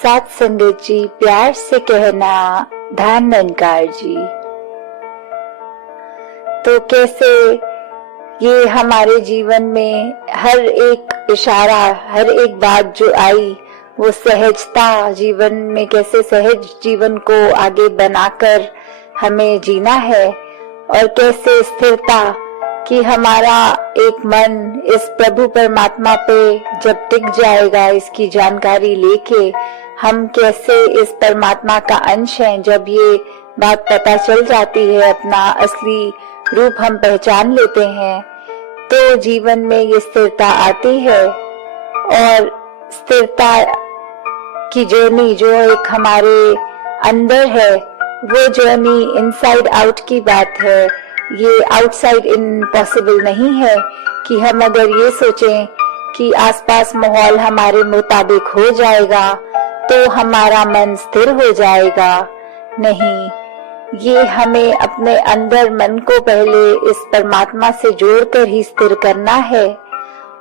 साथ संगत जी, प्यार से कहना ध्यान निरंकार जी। तो कैसे ये हमारे जीवन में हर एक इशारा, हर एक बात जो आई वो सहजता जीवन में, कैसे सहज जीवन को आगे बनाकर हमें जीना है, और कैसे स्थिरता कि हमारा एक मन इस प्रभु परमात्मा पे जब टिक जाएगा, इसकी जानकारी लेके हम कैसे इस परमात्मा का अंश हैं, जब ये बात पता चल जाती है, अपना असली रूप हम पहचान लेते हैं, तो जीवन में ये स्थिरता आती है। और स्थिरता की जर्नी जो एक हमारे अंदर है, वो जर्नी इनसाइड आउट की बात है, ये आउटसाइड इम्पॉसिबल नहीं है कि हम अगर ये सोचें कि आसपास माहौल हमारे मुताबिक हो जाएगा तो हमारा मन स्थिर हो जाएगा। नहीं, ये हमें अपने अंदर मन को पहले इस परमात्मा से जोड़कर ही स्थिर करना है,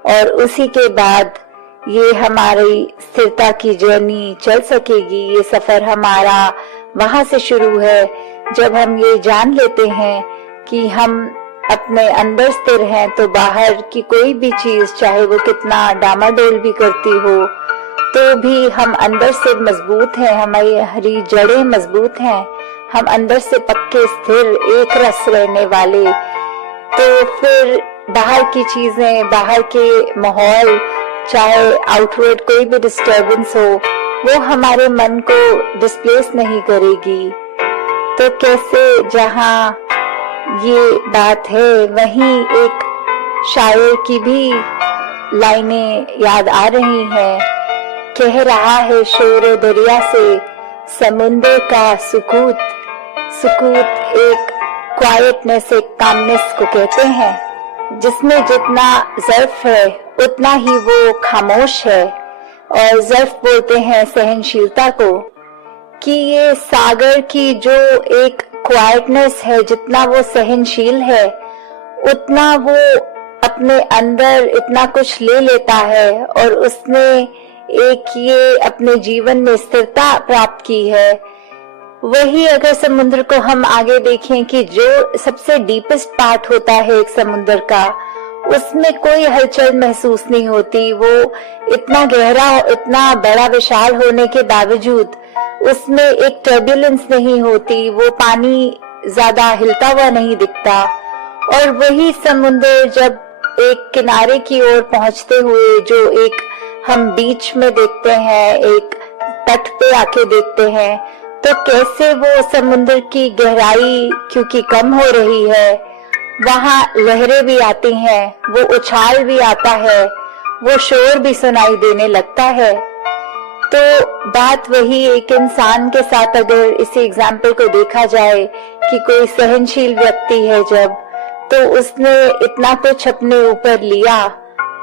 और उसी के बाद ये हमारी स्थिरता की जर्नी चल सकेगी। ये सफर हमारा वहां से शुरू है जब हम ये जान लेते हैं कि हम अपने अंदर स्थिर हैं, तो बाहर की कोई भी चीज चाहे वो कितना डामाडोल भी करती हो, तो भी हम अंदर से मजबूत हैं, हमारी जड़ें मजबूत हैं, हम अंदर से पक्के स्थिर एक रस रहने वाले। तो फिर बाहर की चीजें, बाहर के माहौल, चाहे आउटवर्ड कोई भी डिस्टर्बेंस हो, वो हमारे मन को डिस्प्लेस नहीं करेगी। तो कैसे जहाँ ये बात है, वहीं एक शायर की भी लाइनें याद आ रही हैं। कह रहा है शोर दरिया से समुंदर का सुकूत, सुकूत एक क्वाइटनेस, एक कामनेस को कहते हैं, जिसमें जितना ज़र्फ है उतना ही वो खामोश है। और ज़र्फ बोलते हैं सहनशीलता को, कि ये सागर की जो एक क्वाइटनेस है, जितना वो सहनशील है उतना वो अपने अंदर इतना कुछ ले लेता है, और उसने एक ये अपने जीवन में स्थिरता प्राप्त की है। वही अगर समुद्र को हम आगे देखें कि जो सबसे डीपेस्ट पार्ट होता है एक समुद्र का, उसमें कोई हलचल महसूस नहीं होती। वो इतना गहरा, इतना बड़ा विशाल होने के बावजूद उसमें एक टर्बुलेंस नहीं होती, वो पानी ज्यादा हिलता हुआ नहीं दिखता। और वही समुद्र जब एक किनारे की ओर पहुंचते हुए, जो एक हम बीच में देखते हैं, एक तट पे आके देखते हैं, तो कैसे वो समुद्र की गहराई क्योंकि कम हो रही है, वहां लहरें भी आती हैं, वो उछाल भी आता है, वो शोर भी सुनाई देने लगता है। तो बात वही, एक इंसान के साथ अगर इसी एग्जाम्पल को देखा जाए कि कोई सहनशील व्यक्ति है जब, तो उसने इतना कुछ अपने ऊपर लिया,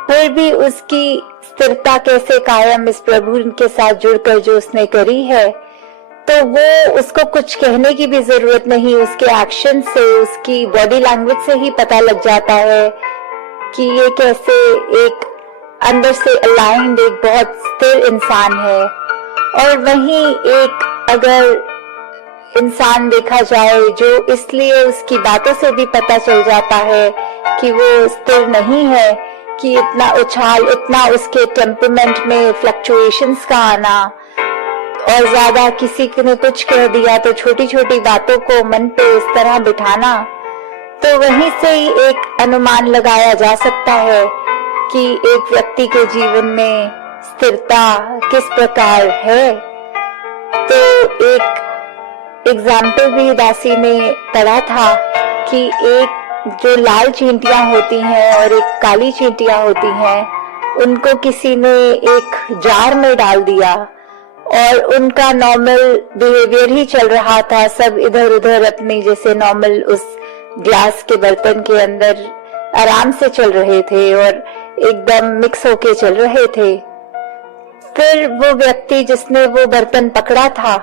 फिर भी उसकी स्थिरता कैसे कायम इस प्रभु के साथ जुड़कर जो उसने करी है, तो वो उसको कुछ कहने की भी जरूरत नहीं, उसके एक्शन से, उसकी बॉडी लैंग्वेज से ही पता लग जाता है कि ये कैसे एक अंदर से अलाइंड, एक बहुत स्थिर इंसान है। और वहीं एक अगर इंसान देखा जाए जो इसलिए उसकी बातों से भी पता चल जाता है कि वो स्थिर नहीं है, कि इतना उछाल, इतना उसके टेम्परमेंट में फ्लक्चुएशंस का आना, और ज्यादा किसी ने कुछ कह दिया तो छोटी छोटी बातों को मन पे इस तरह बिठाना, तो वहीं से ही एक अनुमान लगाया जा सकता है कि एक व्यक्ति के जीवन में स्थिरता किस प्रकार है। तो एक एग्जाम्पल भी दासी ने पढ़ा था कि एक जो लाल चींटियां होती हैं और एक काली चींटियां होती हैं, उनको किसी ने एक जार में डाल दिया और उनका नॉर्मल बिहेवियर ही चल रहा था, सब इधर उधर अपनी जैसे नॉर्मल उस ग्लास के बर्तन के अंदर आराम से चल रहे थे और एकदम मिक्स होके चल रहे थे। फिर वो व्यक्ति जिसने वो बर्तन पकड़ा था,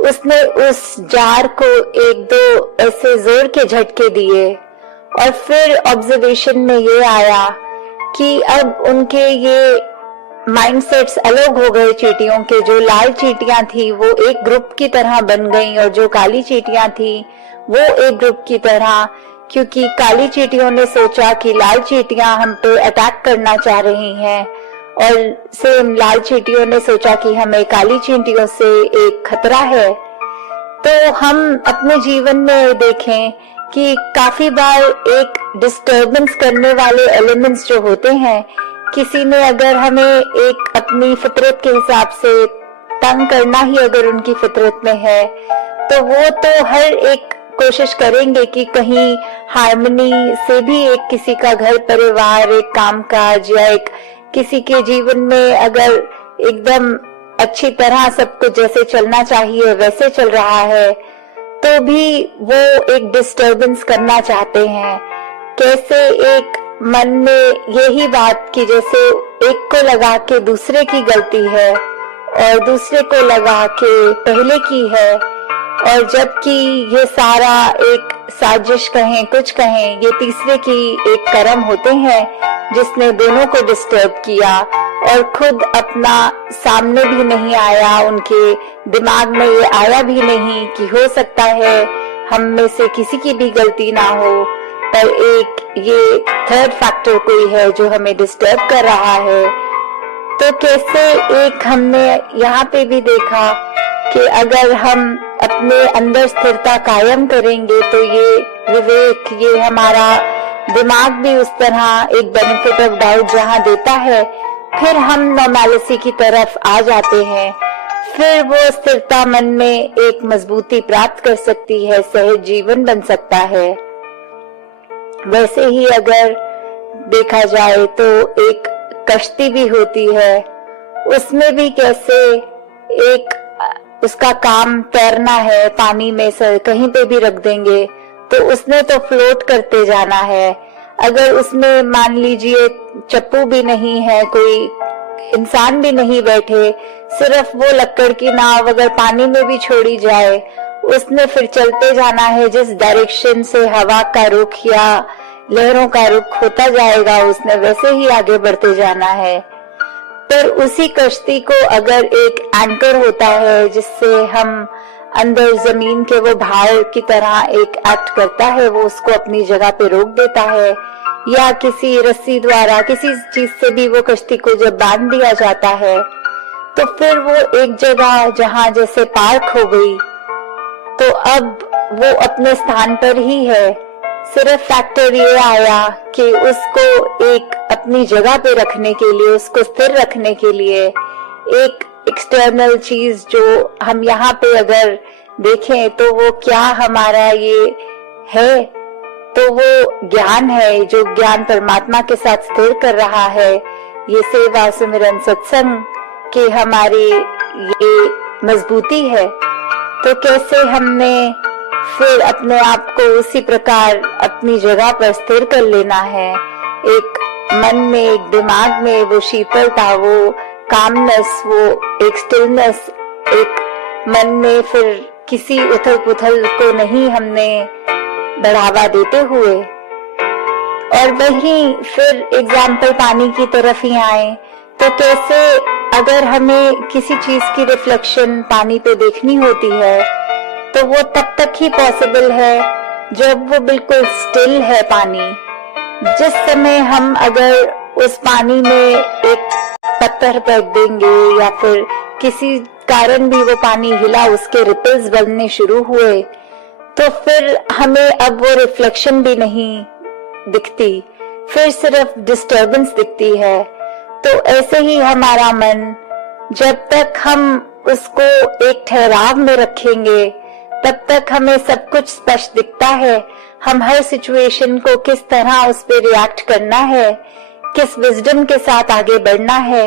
उसने उस जार को एक दो ऐसे जोर के झटके दिए और फिर ऑब्जर्वेशन में ये आया कि अब उनके ये माइंडसेट्स अलग हो गए चींटियों के। जो लाल चींटियां थी वो एक ग्रुप की तरह बन गईं और जो काली चींटियां थी वो एक ग्रुप की तरह, क्योंकि काली चींटियों ने सोचा कि लाल चींटियां हम पे अटैक करना चाह रही हैं और सेम लाल चींटियों ने सोचा कि हमें काली चींटियों से एक खतरा है। तो हम अपने जीवन में देखें कि काफी बार एक डिस्टर्बेंस करने वाले एलिमेंट्स जो होते हैं, किसी ने अगर हमें एक अपनी फितरत के हिसाब से तंग करना ही अगर उनकी फितरत में है, तो वो तो हर एक कोशिश करेंगे कि कहीं हार्मनी से भी एक किसी का घर परिवार, एक कामकाज या एक किसी के जीवन में अगर एकदम अच्छी तरह सब कुछ जैसे चलना चाहिए वैसे चल रहा है, तो भी वो एक डिस्टर्बेंस करना चाहते हैं। कैसे एक मन में यही बात कि जैसे एक को लगा के दूसरे की गलती है और दूसरे को लगा के पहले की है, और जबकि ये सारा एक साजिश कहें कुछ कहें, ये तीसरे की एक कर्म होते हैं जिसने दोनों को डिस्टर्ब किया और खुद अपना सामने भी नहीं आया, उनके दिमाग में ये आया भी नहीं कि हो सकता है हम में से किसी की भी गलती ना हो, पर एक ये थर्ड फैक्टर कोई है जो हमें डिस्टर्ब कर रहा है। तो कैसे एक हमने यहाँ पे भी देखा कि अगर हम अपने अंदर स्थिरता कायम करेंगे तो ये विवेक, ये हमारा दिमाग भी उस तरह एक बेनिफिट ऑफ डाउट जहाँ देता है, फिर हम नॉर्मैलिटी की तरफ आ जाते हैं। फिर वो स्थिरता मन में एक मजबूती प्राप्त कर सकती है, सहज जीवन बन सकता है। वैसे ही अगर देखा जाए तो एक कश्ती भी होती है, उसमें भी कैसे एक उसका काम तैरना है, पानी में से कहीं पे भी रख देंगे तो उसने तो फ्लोट करते जाना है। अगर उसमें मान लीजिए चप्पू भी नहीं है, कोई इंसान भी नहीं बैठे, सिर्फ वो लकड़ की नाव अगर पानी में भी छोड़ी जाए, उसने फिर चलते जाना है जिस डायरेक्शन से हवा का रुख या लहरों का रुख होता जाएगा, उसने वैसे ही आगे बढ़ते जाना है। पर उसी कश्ती को अगर एक एंकर होता है जिससे हम अंदर जमीन के वो भार की तरह एक एक्ट करता है, वो उसको अपनी जगह पे रोक देता है, या किसी रस्सी द्वारा किसी चीज से भी वो कश्ती को जब बांध दिया जाता है, तो फिर वो एक जगह जहां जैसे पार्क हो गई, तो अब वो अपने स्थान पर ही है। सिर्फ फैक्टर ये आया कि उसको एक अपनी जगह पे रखने के लिए, उसको स्थिर रखने के लिए एक एक्सटर्नल चीज जो हम यहाँ पे अगर देखें तो वो क्या हमारा ये है, तो वो ज्ञान है, जो ज्ञान परमात्मा के साथ स्थिर कर रहा है। ये सेवा सुमिरन सत्संग की हमारी ये मजबूती है। तो कैसे हमने फिर अपने आप को उसी प्रकार अपनी जगह पर स्थिर कर लेना है, एक मन में, एक दिमाग में वो शीतलता, वो कामनेस, वो एक स्टिलनेस, एक मन में फिर किसी उथल पुथल को नहीं हमने बढ़ावा देते हुए। और वहीं फिर एग्जाम्पल पानी की तरफ ही आए तो कैसे अगर हमें किसी चीज की रिफ्लेक्शन पानी पे देखनी होती है तो वो तब तक ही पॉसिबल है जब वो बिल्कुल स्टिल है पानी। जिस समय हम अगर उस पानी में एक पत्थर फेंक देंगे या फिर किसी कारण भी वो पानी हिला, उसके रिपल्स बनने शुरू हुए, तो फिर हमें अब वो रिफ्लेक्शन भी नहीं दिखती, फिर सिर्फ डिस्टर्बेंस दिखती है। तो ऐसे ही हमारा मन, जब तक हम उसको एक ठहराव में रखेंगे तब तक हमें सब कुछ स्पष्ट दिखता है। हम हर सिचुएशन को किस तरह उस पर रिएक्ट करना है, किस विजडम के साथ आगे बढ़ना है,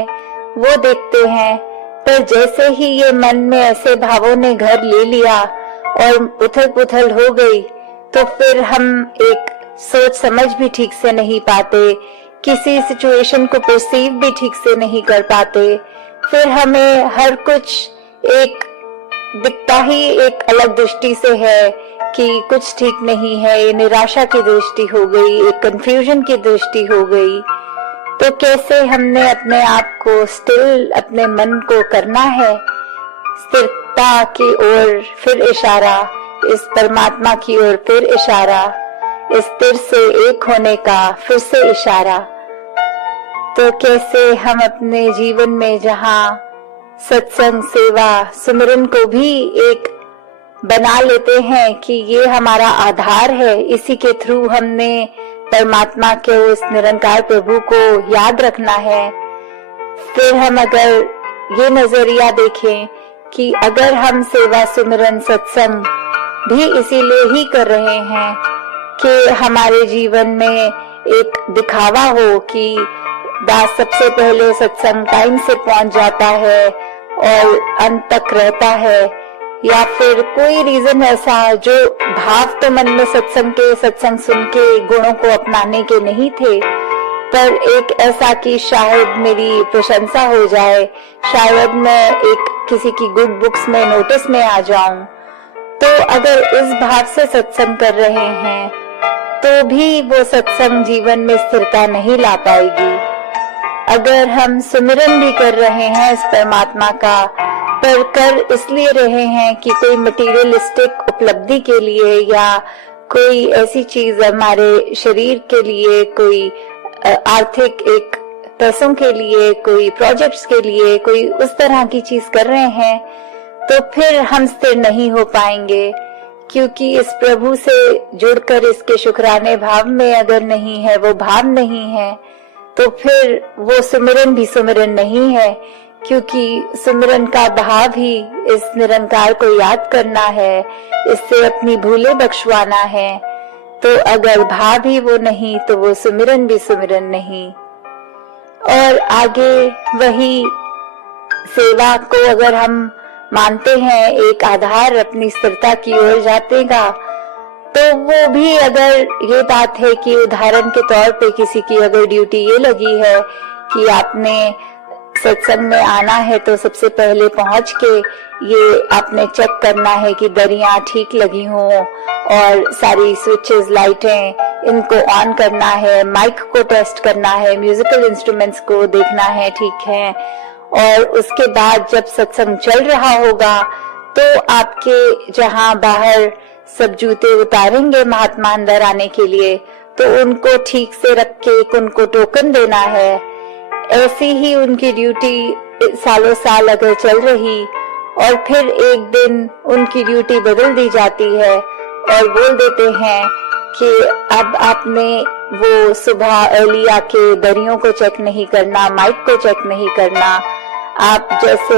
वो देखते हैं। पर जैसे ही ये मन में ऐसे भावों ने घर ले लिया और उथल पुथल हो गई, तो फिर हम एक सोच समझ भी ठीक से नहीं पाते, किसी सिचुएशन को परसीव भी ठीक से नहीं कर पाते। फिर हमें हर कुछ एक दिखता ही एक अलग दृष्टि से है कि कुछ ठीक नहीं है, ये निराशा की दृष्टि हो गई, एक कंफ्यूजन की दृष्टि हो गई। तो कैसे हमने अपने आप को स्टिल, अपने मन को करना है, स्थिरता की ओर फिर इशारा, इस परमात्मा की ओर फिर इशारा, इस स्थिर से एक होने का फिर से इशारा। तो कैसे हम अपने जीवन में जहाँ सत्संग, सेवा, सुमिरन को भी एक बना लेते हैं कि ये हमारा आधार है, इसी के थ्रू हमने परमात्मा के उस निरंकार प्रभु को याद रखना है। फिर हम अगर ये नजरिया देखें कि अगर हम सेवा, सुमिरन, सत्संग भी इसीलिए ही कर रहे हैं कि हमारे जीवन में एक दिखावा हो कि दास सबसे पहले सत्संग टाइम से पहुंच जाता है और अंत तक रहता है, या फिर कोई रीजन ऐसा जो भाव तो मन में सत्संग सुन के गुणों को अपनाने के नहीं थे, पर एक ऐसा कि शायद मेरी प्रशंसा हो जाए, शायद मैं एक किसी की गुड बुक्स में नोटिस में आ जाऊं। तो अगर इस भाव से सत्संग कर रहे हैं तो भी वो सत्संग जीवन में स्थिरता नहीं ला पाएगी। अगर हम सुमिरन भी कर रहे हैं इस परमात्मा का, पर कर इसलिए रहे हैं कि कोई मटेरियलिस्टिक उपलब्धि के लिए या कोई ऐसी चीज हमारे शरीर के लिए, कोई आर्थिक एक पैसों के लिए, कोई प्रोजेक्ट्स के लिए, कोई उस तरह की चीज कर रहे हैं, तो फिर हम स्थिर नहीं हो पाएंगे। क्योंकि इस प्रभु से जुड़कर इसके शुक्राने भाव में अगर नहीं है, वो भाव नहीं है, तो फिर वो सुमिरन भी सुमिरन नहीं है। क्योंकि सुमिरन का भाव ही इस निरंकार को याद करना है, इससे अपनी भूले बख्शवाना है। तो अगर भाव ही वो नहीं तो वो सुमिरन भी सुमिरन नहीं। और आगे वही सेवा को अगर हम मानते हैं एक आधार अपनी स्थिरता की ओर जातेगा, तो वो भी अगर ये बात है कि उदाहरण के तौर पे किसी की अगर ड्यूटी ये लगी है कि आपने सत्संग में आना है, तो सबसे पहले पहुंच के ये आपने चेक करना है कि दरियां ठीक लगी हों और सारी स्विचेस, लाइटें, इनको ऑन करना है, माइक को टेस्ट करना है, म्यूजिकल इंस्ट्रूमेंट्स को देखना है ठीक है। और उसके बाद जब सत्संग चल रहा होगा तो आपके जहां बाहर सब जूते उतारेंगे महात्मा अंदर आने के लिए, तो उनको ठीक से रख के उनको टोकन देना है। ऐसी ही उनकी ड्यूटी सालों साल अगर चल रही और फिर एक दिन उनकी ड्यूटी बदल दी जाती है और बोल देते हैं कि अब आपने वो सुबह अर्ली आके दरियों को चेक नहीं करना, माइक को चेक नहीं करना, आप जैसे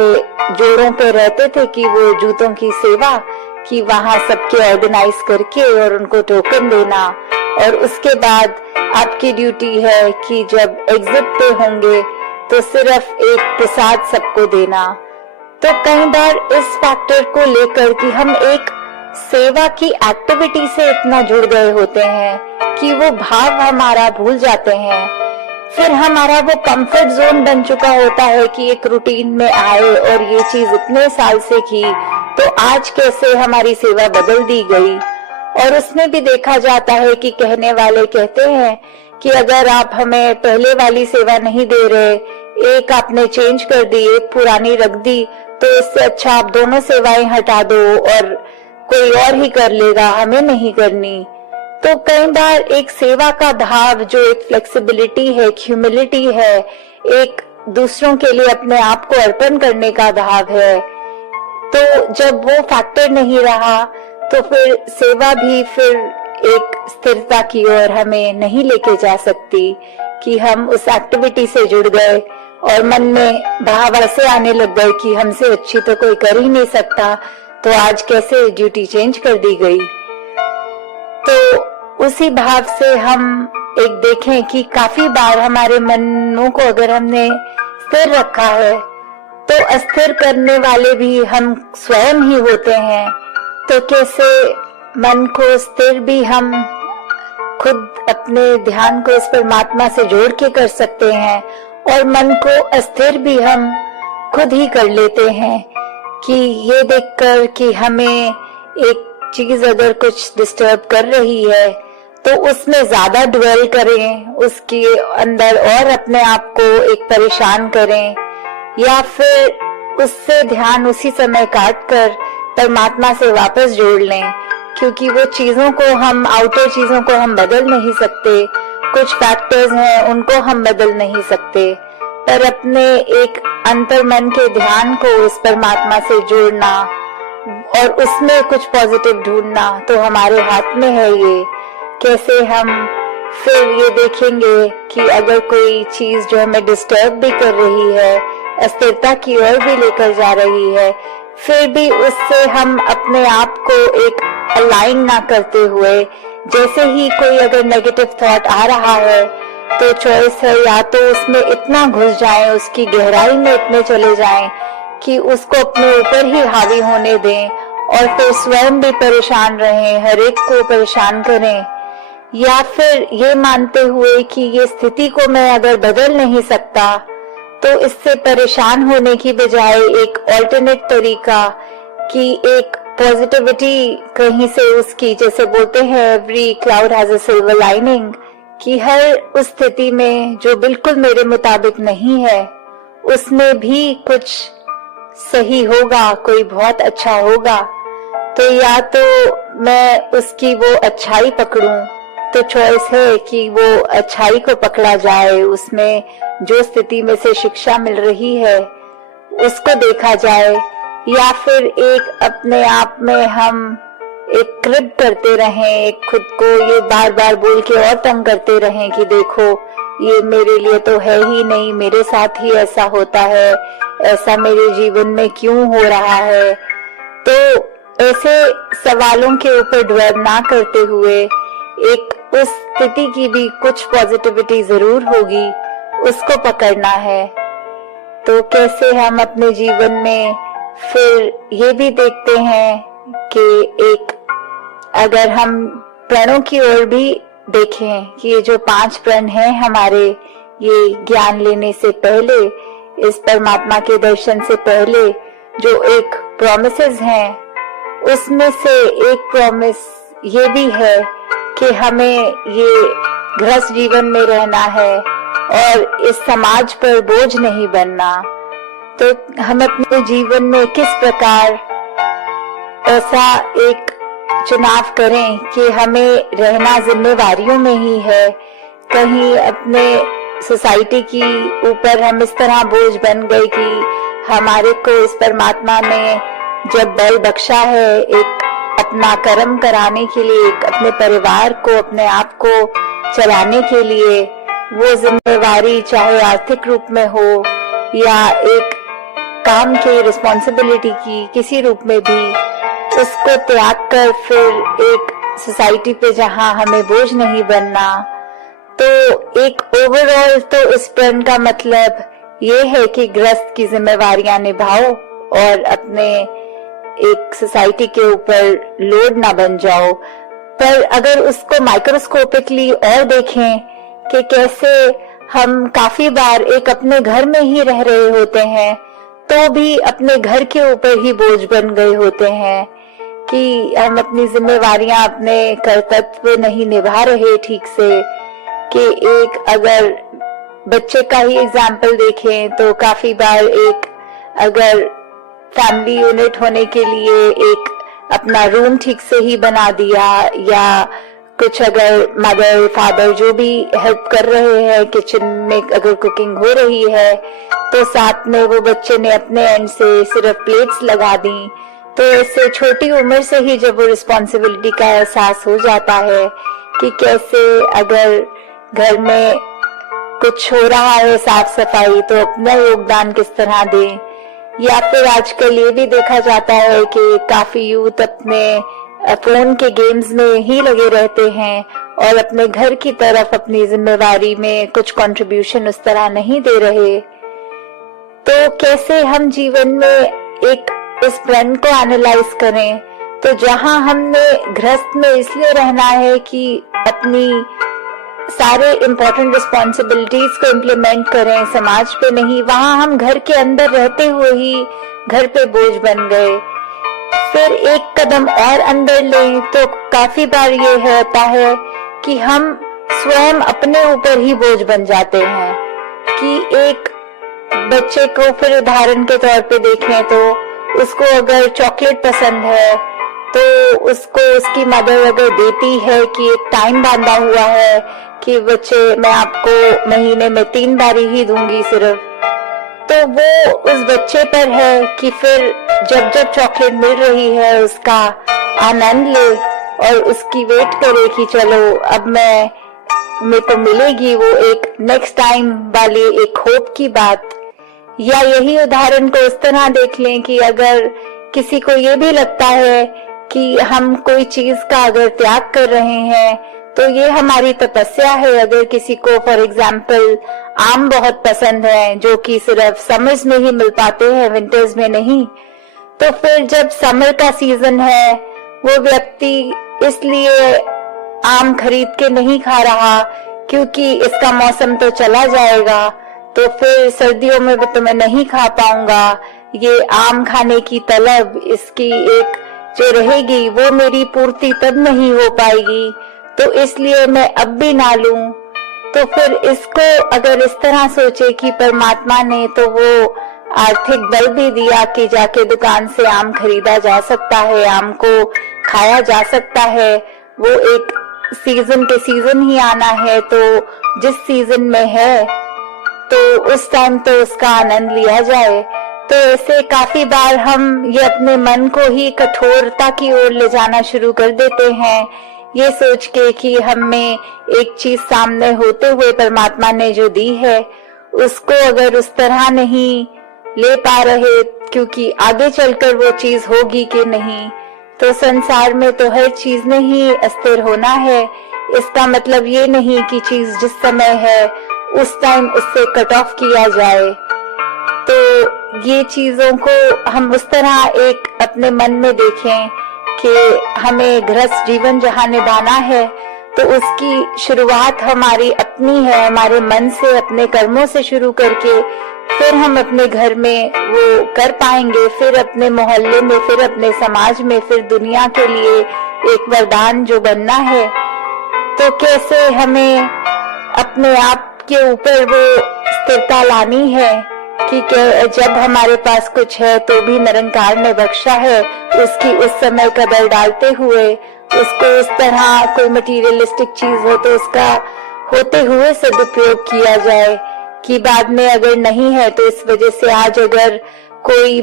जोड़ों पे रहते थे कि वो जूतों की सेवा कि वहां सबके ऑर्गेनाइज करके और उनको टोकन देना, और उसके बाद आपकी ड्यूटी है कि जब एग्जिट पे होंगे तो सिर्फ एक प्रसाद सबको देना। तो कई बार इस फैक्टर को लेकर कि हम एक सेवा की एक्टिविटी से इतना जुड़ गए होते हैं कि वो भाव हमारा भूल जाते हैं। फिर हमारा वो कंफर्ट जोन बन चुका होता है कि एक रूटीन में आए और ये चीज इतने साल से की, तो आज कैसे हमारी सेवा बदल दी गई। और उसमें भी देखा जाता है कि कहने वाले कहते हैं कि अगर आप हमें पहले वाली सेवा नहीं दे रहे, एक आपने चेंज कर दी, एक पुरानी रख दी, तो इससे अच्छा आप दोनों सेवाएं हटा दो और कोई और ही कर लेगा, हमें नहीं करनी। तो कई बार एक सेवा का भाव जो एक फ्लेक्सिबिलिटी है, ह्यूमिलिटी है, एक दूसरों के लिए अपने आप को अर्पण करने का भाव है, तो जब वो फैक्टर नहीं रहा तो फिर सेवा भी फिर एक स्थिरता की ओर हमें नहीं लेके जा सकती कि हम उस एक्टिविटी से जुड़ गए और मन में भाव ऐसे आने लग गए कि हमसे अच्छी तो कोई कर ही नहीं सकता, तो आज कैसे ड्यूटी चेंज कर दी गई। तो उसी भाव से हम एक देखें कि काफी बार हमारे मनों को अगर हमने स्थिर रखा है तो अस्थिर करने वाले भी हम स्वयं ही होते हैं। तो कैसे मन को स्थिर भी हम खुद अपने ध्यान को इस परमात्मा से जोड़ के कर सकते हैं, और मन को अस्थिर भी हम खुद ही कर लेते हैं कि ये देखकर कि हमें एक चीज अगर कुछ डिस्टर्ब कर रही है तो उसमें ज्यादा ड्वेल करें, उसके अंदर और अपने आप को एक परेशान करें, या फिर उससे ध्यान उसी समय काट कर परमात्मा से वापस जोड़ लें। क्योंकि वो चीजों को हम, आउटर चीजों को हम बदल नहीं सकते, कुछ फैक्टर्स हैं उनको हम बदल नहीं सकते, पर अपने एक अंतर मन के ध्यान को उस परमात्मा से जोड़ना और उसमें कुछ पॉजिटिव ढूंढना तो हमारे हाथ में है। ये कैसे हम फिर ये देखेंगे कि अगर कोई चीज जो हमें डिस्टर्ब भी कर रही है, अस्थिरता की ओर भी लेकर जा रही है, फिर भी उससे हम अपने आप को एक अलाइन ना करते हुए, जैसे ही कोई अगर नेगेटिव थॉट आ रहा है तो चॉइस है या तो उसमें इतना घुस जाएं, उसकी गहराई में इतने चले जाएं कि उसको अपने ऊपर ही हावी होने दें और फिर स्वयं भी परेशान रहें, हर एक को परेशान करें, या फिर ये मानते हुए कि ये स्थिति को मैं अगर बदल नहीं सकता तो इससे परेशान होने की बजाय एक ऑल्टरनेट तरीका कि एक पॉजिटिविटी कहीं से उसकी, जैसे बोलते हैं every cloud has a silver lining, कि हर उस स्थिति में जो बिल्कुल मेरे मुताबिक नहीं है उसमें भी कुछ सही होगा, कोई बहुत अच्छा होगा। तो या तो मैं उसकी वो अच्छाई पकड़ूं, तो चॉइस है कि वो अच्छाई को पकड़ा जाए, उसमें जो स्थिति में से शिक्षा मिल रही है उसको देखा जाए, या फिर एक अपने आप में हम एक क्रिप करते रहें, एक खुद को ये बार बार बोल के और तंग करते रहें कि देखो ये मेरे लिए तो है ही नहीं, मेरे साथ ही ऐसा होता है, ऐसा मेरे जीवन में क्यों हो रहा है। तो ऐसे सवालों के ऊपर ड्वेल ना करते हुए एक उस स्थिति की भी कुछ पॉजिटिविटी जरूर होगी, उसको पकड़ना है। तो कैसे हम अपने जीवन में फिर ये भी देखते हैं कि एक अगर हम प्रणों की ओर भी देखें कि ये जो 5 प्रण हैं हमारे, ये ज्ञान लेने से पहले, इस परमात्मा के दर्शन से पहले जो एक प्रॉमिसेस हैं, उसमें से एक प्रॉमिस ये भी है कि हमें ये गृहस्थ जीवन में रहना है और इस समाज पर बोझ नहीं बनना। तो हम अपने जीवन में किस प्रकार ऐसा एक चुनाव करें कि हमें रहना जिम्मेवारियों में ही है, कहीं अपने सोसाइटी की ऊपर हम इस तरह बोझ बन गए कि हमारे को इस परमात्मा ने जब बल बख्शा है एक अपना कर्म कराने के लिए, एक अपने परिवार को, अपने आप को चलाने के लिए, वो जिम्मेवारी चाहे आर्थिक रूप में हो या एक काम की रिस्पॉन्सिबिलिटी की किसी रूप में भी, उसको त्याग कर फिर एक सोसाइटी पे जहां हमें बोझ नहीं बनना। तो एक ओवरऑल तो इस प्रण का मतलब ये है कि गृहस्थ की जिम्मेवारियां निभाओ और अपने एक सोसाइटी के ऊपर लोड ना बन जाओ। पर अगर उसको माइक्रोस्कोपिकली और देखें कि कैसे हम काफी बार एक अपने घर में ही रह रहे होते हैं तो भी अपने घर के ऊपर ही बोझ बन गए होते हैं कि हम अपनी जिम्मेवारियां, अपने कर्तव्य नहीं निभा रहे ठीक से। कि एक अगर बच्चे का ही एग्जाम्पल देखें तो काफी बार एक अगर फैमिली यूनिट होने के लिए एक अपना रूम ठीक से ही बना दिया, या कुछ अगर मदर फादर जो भी हेल्प कर रहे हैं किचन में, अगर कुकिंग हो रही है तो साथ में वो बच्चे ने अपने एंड से सिर्फ प्लेट्स लगा दी। तो ऐसे छोटी उम्र से ही जब वो रिस्पॉन्सिबिलिटी का एहसास हो जाता है कि कैसे अगर घर में कुछ हो रहा है साफ सफाई तो अपना योगदान किस तरह दें। या फिर आजकल ये भी देखा जाता है कि काफी यूथ अपने फोन के गेम्स में ही लगे रहते हैं और अपने घर की तरफ अपनी जिम्मेवारी में कुछ कंट्रीब्यूशन उस तरह नहीं दे रहे। तो कैसे हम जीवन में एक इस प्रण को एनालाइज करें। तो जहां हमने गृहस्थ में इसलिए रहना है कि अपनी सारे इम्पोर्टेंट रिस्पॉन्सिबिलिटीज को इम्प्लीमेंट करें, समाज पे नहीं, वहां हम घर के अंदर रहते हुए ही घर पे बोझ बन गए। फिर एक कदम और अंदर लें तो काफी बार ये होता है कि हम स्वयं अपने ऊपर ही बोझ बन जाते हैं। कि एक बच्चे को फिर उदाहरण के तौर पे देखें तो उसको अगर चॉकलेट पसंद है तो उसको उसकी मदर अगर देती है कि एक टाइम बांधा हुआ है कि बच्चे मैं आपको महीने में 3 बारी ही दूंगी सिर्फ, तो वो उस बच्चे पर है कि फिर जब जब चॉकलेट मिल रही है उसका आनंद ले और उसकी वेट करे कि चलो अब मेरे को मिलेगी, वो एक नेक्स्ट टाइम वाली एक होप की बात। या यही उदाहरण को उस तरह देख लें कि अगर किसी को ये भी लगता है कि हम कोई चीज का अगर त्याग कर रहे हैं तो ये हमारी तपस्या है। अगर किसी को फॉर एग्जाम्पल आम बहुत पसंद है जो कि सिर्फ समर्स में ही मिल पाते हैं, विंटर्स में नहीं, तो फिर जब समर का सीजन है वो व्यक्ति इसलिए आम खरीद के नहीं खा रहा क्योंकि इसका मौसम तो चला जाएगा, तो फिर सर्दियों में तो मैं नहीं खा पाऊंगा, ये आम खाने की तलब इसकी एक जो रहेगी वो मेरी पूर्ति तब नहीं हो पाएगी, तो इसलिए मैं अब भी ना लूं। तो फिर इसको अगर इस तरह सोचे कि परमात्मा ने तो वो आर्थिक बल भी दिया कि जाके दुकान से आम खरीदा जा सकता है, आम को खाया जा सकता है, वो एक सीजन के सीजन ही आना है, तो जिस सीजन में है तो उस टाइम तो उसका आनंद लिया जाए। तो ऐसे काफी बार हम ये अपने मन को ही कठोरता की ओर ले जाना शुरू कर देते हैं, ये सोच के कि हमें एक चीज सामने होते हुए परमात्मा ने जो दी है उसको अगर उस तरह नहीं ले पा रहे क्योंकि आगे चलकर वो चीज होगी कि नहीं, तो संसार में तो हर चीज में ही अस्थिर होना है। इसका मतलब ये नहीं कि चीज जिस समय है उस टाइम उससे कट ऑफ किया जाए। तो ये चीजों को हम उस तरह एक अपने मन में देखें कि हमें गृहस्थ जीवन जहाँ निभाना है तो उसकी शुरुआत हमारी अपनी है, हमारे मन से, अपने कर्मों से शुरू करके फिर हम अपने घर में वो कर पाएंगे, फिर अपने मोहल्ले में, फिर अपने समाज में, फिर दुनिया के लिए एक वरदान जो बनना है। तो कैसे हमें अपने आप के ऊपर वो स्थिरता लानी है कि जब हमारे पास कुछ है तो भी निरंकार ने बख्शा है, उसकी उस समय कदर डालते हुए उसको उस तरह कोई मटीरियलिस्टिक चीज हो तो उसका होते हुए सदुपयोग किया जाए कि बाद में अगर नहीं है तो इस वजह से आज अगर कोई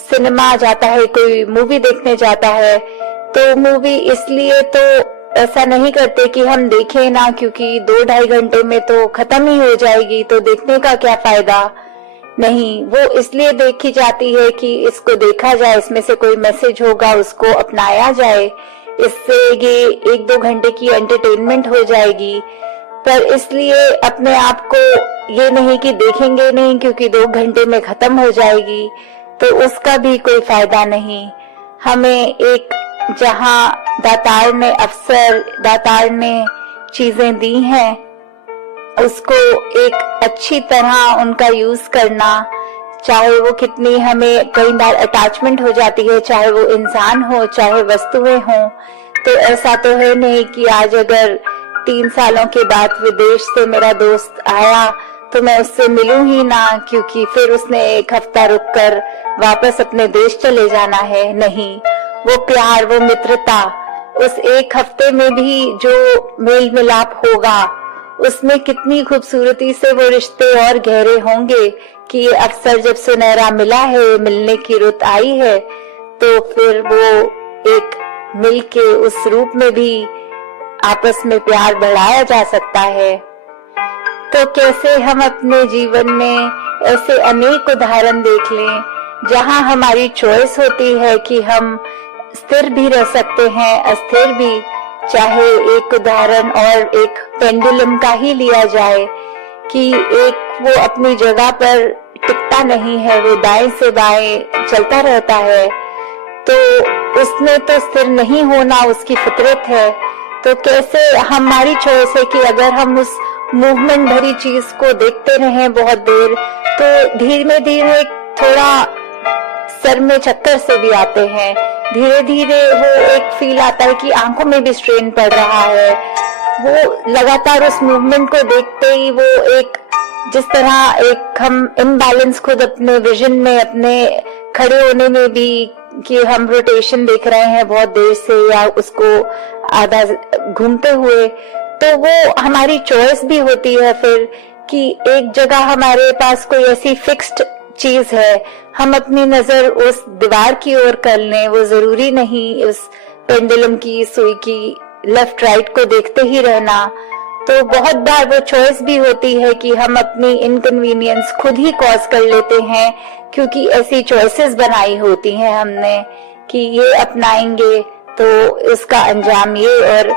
सिनेमा जाता है, कोई मूवी देखने जाता है तो मूवी इसलिए तो ऐसा नहीं करते कि हम देखें ना क्योंकि 2-2.5 घंटे में तो खत्म ही हो जाएगी तो देखने का क्या फायदा। नहीं, वो इसलिए देखी जाती है कि इसको देखा जाए, इसमें से कोई मैसेज होगा उसको अपनाया जाए, इससे ये 1-2 घंटे की एंटरटेनमेंट हो जाएगी। पर इसलिए अपने आप को ये नहीं कि देखेंगे नहीं क्योंकि 2 घंटे में खत्म हो जाएगी, तो उसका भी कोई फायदा नहीं। हमें एक जहाँ दातार ने अवसर, दातार ने चीजें दी हैं, उसको एक अच्छी तरह उनका यूज करना, चाहे वो कितनी हमें कई बार अटैचमेंट हो जाती है, चाहे वो इंसान हो चाहे वस्तुएं हो। तो ऐसा तो है नहीं कि आज अगर 3 सालों के बाद विदेश से मेरा दोस्त आया तो मैं उससे मिलूं ही ना क्योंकि फिर उसने 1 हफ्ता रुककर वापस अपने देश चले जाना है। नहीं, वो प्यार, वो मित्रता, उस 1 हफ्ते में भी जो मेल मिलाप होगा उसमें कितनी खूबसूरती से वो रिश्ते और गहरे होंगे कि ये अवसर जब सुनहरा मिला है, मिलने की रुत आई है, तो फिर वो एक मिल के उस रूप में भी आपस में प्यार बढ़ाया जा सकता है। तो कैसे हम अपने जीवन में ऐसे अनेक उदाहरण देख लें जहां हमारी चॉइस होती है कि हम स्थिर भी रह सकते हैं, अस्थिर भी। चाहे एक उदाहरण और एक पेंडुलम का ही लिया जाए कि एक वो अपनी जगह पर टिकता नहीं है, वो दाएं से बाएं चलता रहता है, तो उसमें तो स्थिर नहीं होना उसकी फितरत है। तो कैसे हमारी चॉइस है कि अगर हम उस मूवमेंट भरी चीज को देखते रहें बहुत देर तो धीरे धीरे थोड़ा सर में चक्कर से भी आते हैं, धीरे धीरे वो एक फील आता है कि आंखों में भी स्ट्रेन पड़ रहा है, वो लगातार उस मूवमेंट को देखते ही वो एक जिस तरह एक हम इम्बैलेंस खुद अपने विजन में, अपने खड़े होने में भी, कि हम रोटेशन देख रहे हैं बहुत देर से या उसको आधा घूमते हुए, तो वो हमारी चॉइस भी होती है फिर कि एक जगह हमारे पास कोई ऐसी फिक्स्ड चीज है, हम अपनी नजर उस दीवार की ओर कर लें। वो जरूरी नहीं उस पेंडुलम की सुई की लेफ्ट राइट को देखते ही रहना। तो बहुत बार वो चॉइस भी होती है कि हम अपनी इनकन्वीनियंस खुद ही कॉज कर लेते हैं, क्योंकि ऐसी चॉइसेस बनाई होती हैं हमने कि ये अपनाएंगे तो इसका अंजाम ये, और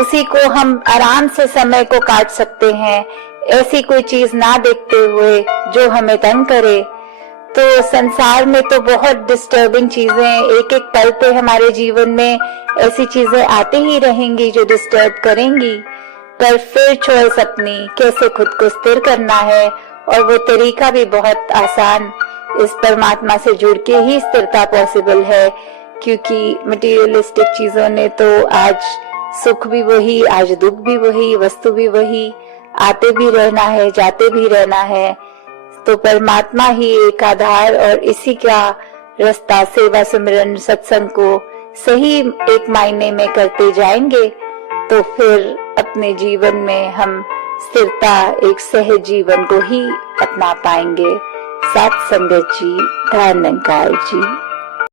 उसी को हम आराम से समय को काट सकते हैं, ऐसी कोई चीज ना देखते हुए जो हमें तंग करे। तो संसार में तो बहुत डिस्टर्बिंग चीजें एक एक पल पे हमारे जीवन में ऐसी चीजें आती ही रहेंगी जो डिस्टर्ब करेंगी, पर फिर चॉइस अपनी कैसे खुद को स्थिर करना है, और वो तरीका भी बहुत आसान, इस परमात्मा से जुड़ के ही स्थिरता पॉसिबल है। क्योंकि मटेरियलिस्टिक चीजों ने तो आज सुख भी वही, आज दुख भी वही, वस्तु भी वही, आते भी रहना है, जाते भी रहना है। तो परमात्मा ही एक आधार, और इसी का रास्ता सेवा सिमरन सत्संग को सही एक मायने में करते जाएंगे तो फिर अपने जीवन में हम स्थिरता, एक सहज जीवन को ही अपना पाएंगे। सत संगत जी, धन निरंकार जी।